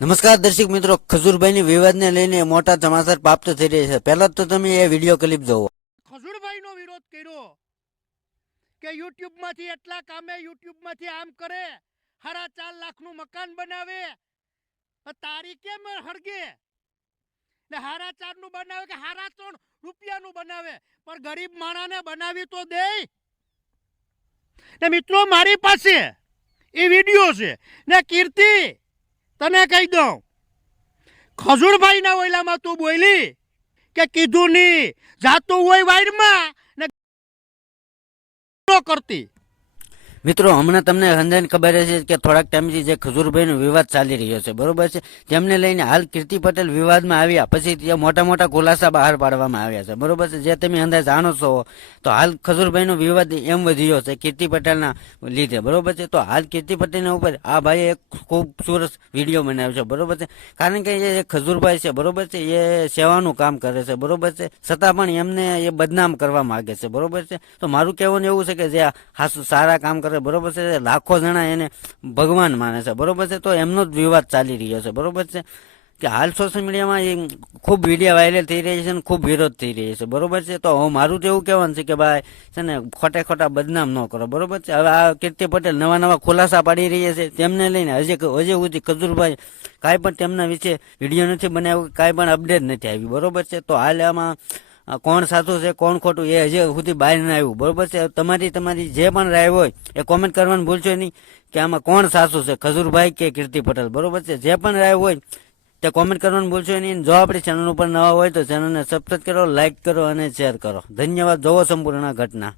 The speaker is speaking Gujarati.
નમસ્કાર દર્શક મિત્રો, ખજૂરભાઈની વિવાદને લઈને મોટા સમાચાર પ્રાપ્ત થઈ રહ્યા છે. પહેલા તો તમે એ વિડીયો ક્લિપ જોવો. ખજૂરભાઈનો વિરોધ કર્યો કે યુટ્યુબમાંથી એટલા કામે, યુટ્યુબમાંથી આમ કરે, 4.5 લાખનું મકાન બનાવે, તારી કેમ હળગે ને 4.5 નું બનાવે કે 3.5 રૂપિયાનું બનાવે, પણ ગરીબ માણાને બનાવી તો દે ને. મિત્રો, મારી પાસે એ વિડીયો છે ને. કીર્તિ, તને કહી દઉં, ખજૂરભાઈના ઓયલામાં તું બોલી કે કીધું નહીં, જાતું હોય વાયરમાં ને કરતી. મિત્રો, હમણાં તમને અંદાજ ખબર હશે કે થોડાક ટાઈમથી જે ખજૂરભાઈનો વિવાદ ચાલી રહ્યો છે, બરોબર છે, તેમને લઈને હાલ કીર્તિ પટેલ વિવાદમાં આવ્યા પછી ત્યાં મોટા મોટા ખુલાસા બહાર પાડવામાં આવ્યા છે, બરોબર છે. જે તમે અંદાજ જાણો છો, તો હાલ ખજૂરભાઈનો વિવાદ એમ વધ્યો છે કીર્તિ પટેલના લીધે, બરોબર છે. તો હાલ કીર્તિ પટેલના ઉપર આ ભાઈએ એક ખૂબ સરસ વિડીયો બનાવ્યો છે, બરોબર છે. કારણ કે એ ખજૂરભાઈ છે, બરોબર છે, એ સેવાનું કામ કરે છે, બરોબર છે, છતાં પણ એમને એ બદનામ કરવા માંગે છે, બરોબર છે. તો મારું કહેવાનું એવું છે કે જે સારા કામ કરે, બરોબર છે, લાખો જણા એને ભગવાન માને છે, બરોબર છે. તો એમનો જ વિવાદ ચાલી રહ્યો છે, બરોબર છે, કે હાલ સોશિયલ મીડિયામાં એ ખૂબ વિડીયો વાયરલ થઈ રહી છે અને ખૂબ વિરોધ થઈ રહી છે, બરોબર છે. તો મારું તો એવું કહેવાનું છે કે ભાઈ છે ને, ખોટા બદનામ ન કરો, બરોબર છે. હવે આ કીર્તિ પટેલ નવા ખુલાસા પાડી રહ્યા છે, તેમને લઈને હજી સુધી ખજૂરભાઈ કાંઈ પણ તેમના વિશે વિડીયો નથી બનાવ્યો, કાંઈ પણ અપડેટ નથી આવી, બરોબર છે. તો હાલ આમાં કોણ સાચું છે કોણ ખોટું એ હજી સુધી બહાર ના આવ્યું, બરોબર છે. તમારી જે પણ રાય હોય એ કોમેન્ટ કરવાનું ભૂલશો નહીં કે આમાં કોણ સાચું છે, ખજૂરભાઈ કે કીર્તિ પટેલ, બરોબર છે. જે પણ રાય હોય તે કોમેન્ટ કરવાનું ભૂલશો નહીં. જો આપણી ચેનલ ઉપર નવા હોય તો ચેનલને સબસ્ક્રાઈબ કરો, લાઇક કરો અને શેર કરો. ધન્યવાદ. જોવો સંપૂર્ણ ઘટના.